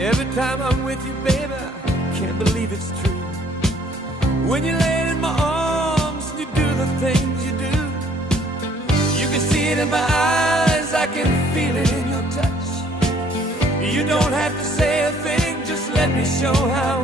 Every time I'm with you, baby, I can't believe it's true. When you lay in my arms and you do the things you do, you can see it in my eyes, I can feel it in your touch. You don't have to say a thing, just let me show how